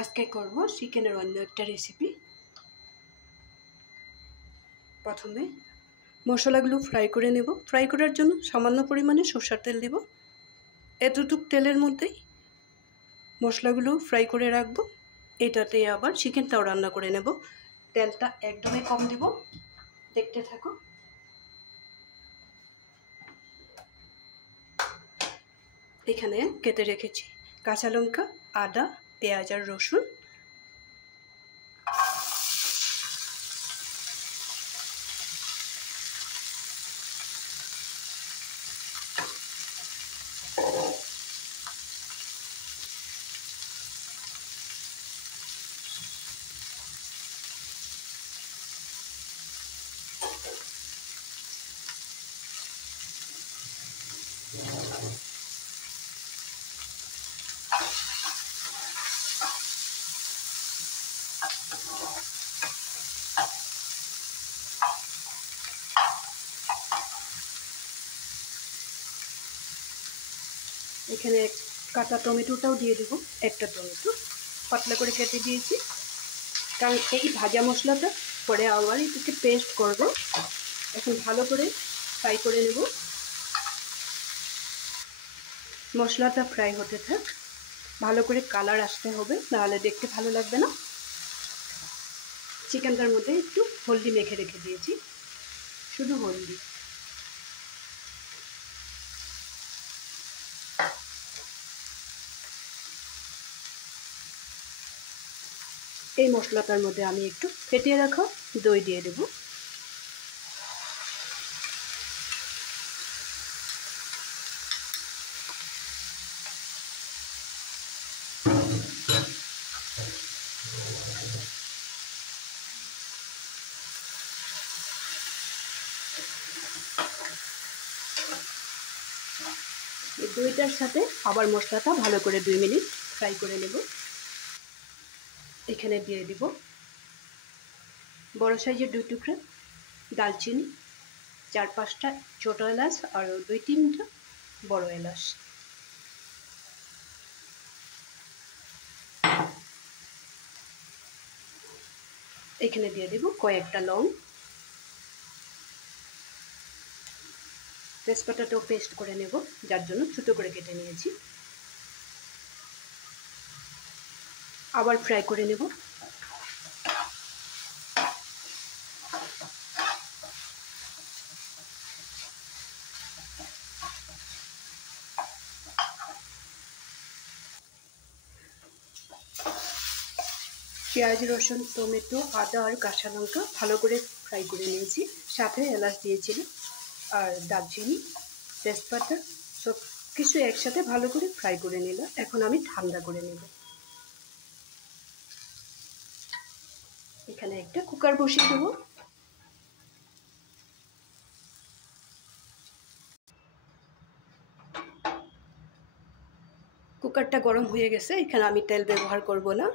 আজকে করব চিকেনের অন্য একটা রেসিপি। প্রথমে মশলাগুলো ফ্রাই করে নেব। ফ্রাই করার জন্য সামান্য পরিমাণে সরষের তেল দেব। এতটুকু তেলের মধ্যেই মশলাগুলো ফ্রাই করে রাখব। এটাতে আবার চিকেনটাও রান্না করে নেব। তেলটা একদমই কম দেব। দেখতে থাকো। এখানে কেটে রেখেছি কাঁচা লঙ্কা, আদা, পেঁয়াজ আর রসুন। এখানে কাঁচা টমেটোটাও দিয়ে দেবো। একটা টমেটো পাতলা করে কেটে দিয়েছি, কারণ এই ভাজা মশলাটা পরে আবার এটাকে পেস্ট করব। এখন ভালো করে ফ্রাই করে নেব। মশলাটা ফ্রাই হতে থাক। ভালো করে কালার আসতে হবে, নাহলে দেখতে ভালো লাগবে না। চিকেনটার মধ্যে একটু হলদি মেখে রেখে দিয়েছি, শুধু হলদি। এই মশলাটার মধ্যে আমি একটু ফেটিয়ে রাখা দই দিয়ে দেব। এই দইটার সাথে আবার মশলাটা ভালো করে 2 মিনিট ফ্রাই করে নেব। এখানে দিয়ে দিব বড় সাইজের 2 টুকরা দালচিনি, 4-5টা ছোট এলাচ আর 2-3টা বড় এলাচ। এখানে দিয়ে দেব কয়েকটা লং। তেজপাতাটাও পেস্ট করে নেব, যার জন্য ছোট করে কেটে নিয়েছি। আবার ফ্রাই করে নেব। পেঁয়াজ, রসুন, টমেটো, আদা আর কাঁচা লঙ্কা ভালো করে ফ্রাই করে নিয়েছি। সাথে এলাচ দিয়েছিলাম আর দারচিনি, তেজপাতা, সব কিছু একসাথে ভালো করে ফ্রাই করে নিলাম। এখন আমি ঠান্ডা করে নেব। এখানে একটা কুকার বসিয়ে দেবো। কুকারটা গরম হয়ে গেছে। এখানে আমি তেল ব্যবহার করব না।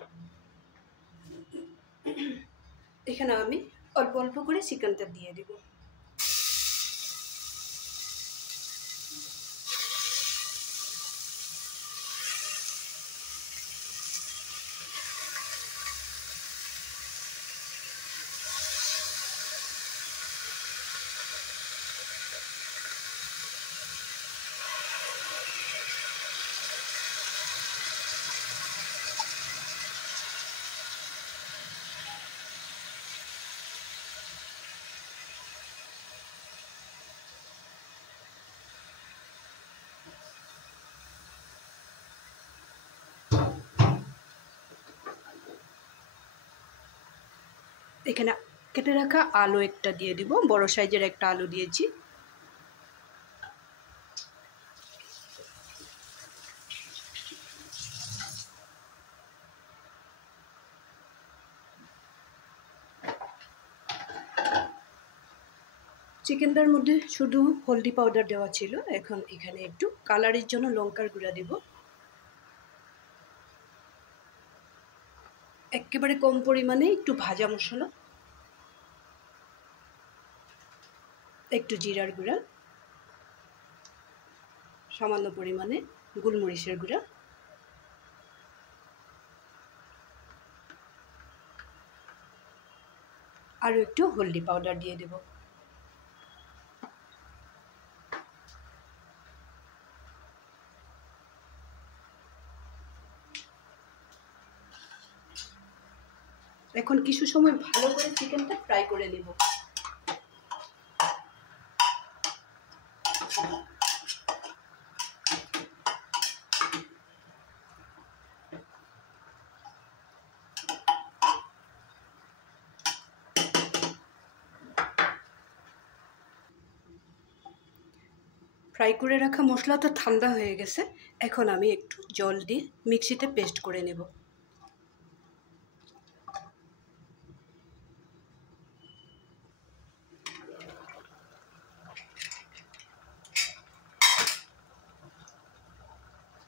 এখানে আমি অল্প অল্প করে চিকেনটা দিয়ে দেব। এখানে কেটে রাখা আলু একটা দিয়ে দিব। বড় সাইজের একটা আলু দিয়েছি। চিকেনটার মধ্যে শুধু হলদি পাউডার দেওয়া ছিল, এখন এখানে একটু কালারের জন্য লঙ্কার গুঁড়া দেব। একেবারে কম পরিমাণে একটু ভাজা মশলা, একটু জিরার গুঁড়া, সামান্য পরিমাণে গোলমরিচের গুঁড়া, আরও একটু হলদি পাউডার দিয়ে দেব। এখন কিছু সময় ভালো করে চিকেনটা ফ্রাই করে নেব। ফ্রাই করে রাখা মশলাটা ঠান্ডা হয়ে গেছে। এখন আমি একটু জল দিয়ে মিক্সিতে পেস্ট করে নেব।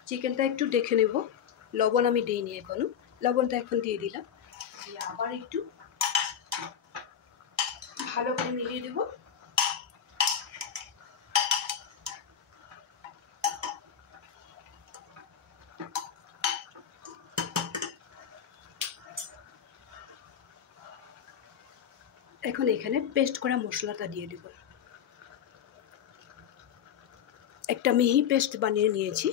চিকেনটা একটু দেখে নেব, লবণ আমি দিইনি এখনো, লবণটা এখন দিয়ে দিলাম। দিয়ে আবার একটু ভালো করে মিলিয়ে দেব। এখন এখানে পেস্ট করা মশলাটা দিয়ে দেব। একটা মিহি পেস্ট বানিয়ে নিয়েছি।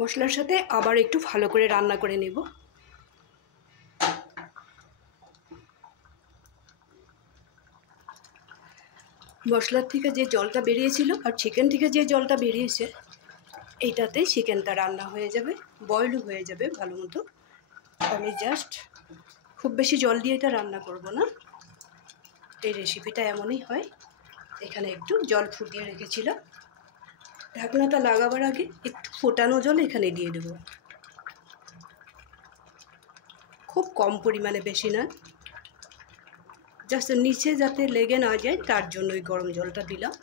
মশলার সাথে আবার একটু ভালো করে রান্না করে নেব। মশলার থেকে যে জলটা বেরিয়েছিল আর চিকেন থেকে যে জলটা বেরিয়েছে, এইটাতে চিকেনটা রান্না হয়ে যাবে, বয়েলও হয়ে যাবে ভালো মতো। আমি জাস্ট খুব বেশি জল দিয়ে এটা রান্না করব না, এই রেসিপিটা এমনই হয়। এখানে একটু জল ফুটিয়ে রেখেছিলাম, ঢাকনাটা লাগাবার আগে একটু ফোটানো জল এখানে দিয়ে দেব। খুব কম পরিমাণে, বেশি না, জাস্ট নিচে যাতে লেগে না যায় তার জন্যই গরম জলটা দিলাম।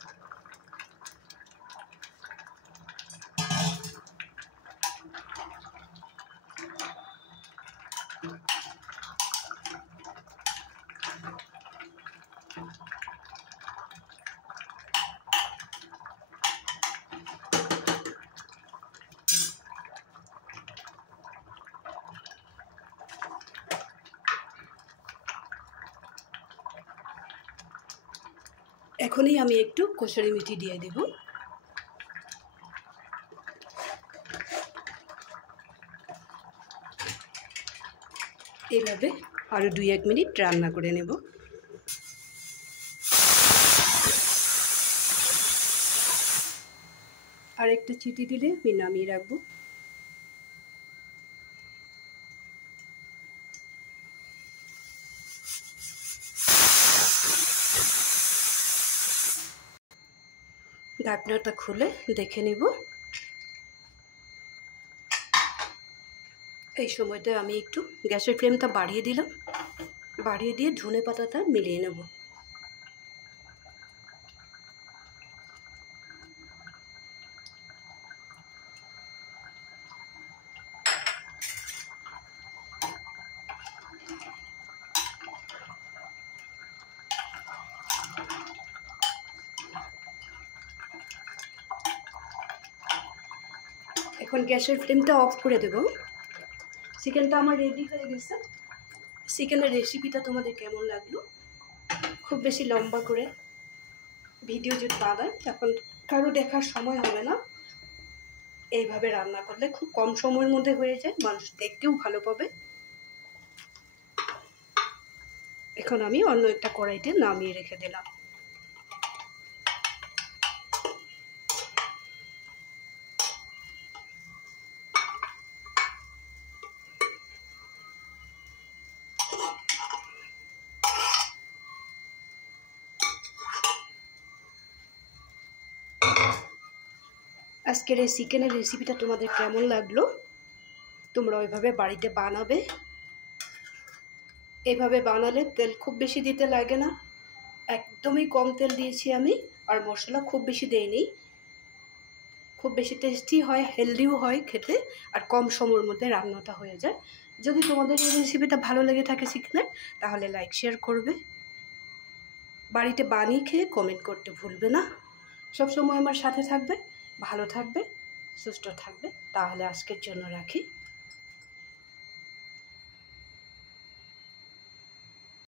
এখনই আমি একটু কসুরি মেথি দিয়ে দেব। এইভাবে আরও 2-1 মিনিট রান্না করে নেব। আর একটা চিটি দিলে আমি নামিয়ে রাখবো। ঢাকনাটা খুলে দেখে নিব। এই সময়টা আমি একটু গ্যাসের ফ্লেমটা বাড়িয়ে দিলাম, বাড়িয়ে দিয়ে ধনে পাতাটা মিলিয়ে নেব। এখন গ্যাসের ফ্লেমটা অফ করে দেব। চিকেনটা আমার রেডি হয়ে গেছে। চিকেনের রেসিপিটা তোমাদের কেমন লাগলো? খুব বেশি লম্বা করে ভিডিও যদি বানাই তখন কারো দেখার সময় হবে না। এইভাবে রান্না করলে খুব কম সময়ের মধ্যে হয়ে যায়, মানুষ দেখতেও ভালো পাবে। এখন আমি অন্য একটা কড়াইতে নামিয়ে রেখে দিলাম। আজকের এই চিকেনের রেসিপিটা তোমাদের কেমন লাগলো? তোমরা ওইভাবে বাড়িতে বানাবে। এইভাবে বানালে তেল খুব বেশি দিতে লাগে না, একদমই কম তেল দিয়েছি আমি, আর মশলা খুব বেশি দেইনি। খুব বেশি টেস্টি হয়, হেলদিও হয় খেতে, আর কম সময়ের মধ্যে রান্নাটা হয়ে যায়। যদি তোমাদের এই রেসিপিটা ভালো লেগে থাকে শিখলে, তাহলে লাইক শেয়ার করবে, বাড়িতে বানিয়ে খেয়ে কমেন্ট করতে ভুলবে না। সবসময় আমার সাথে থাকবে, ভালো থাকবে, সুস্থ থাকবে। তাহলে আজকের জন্য রাখি।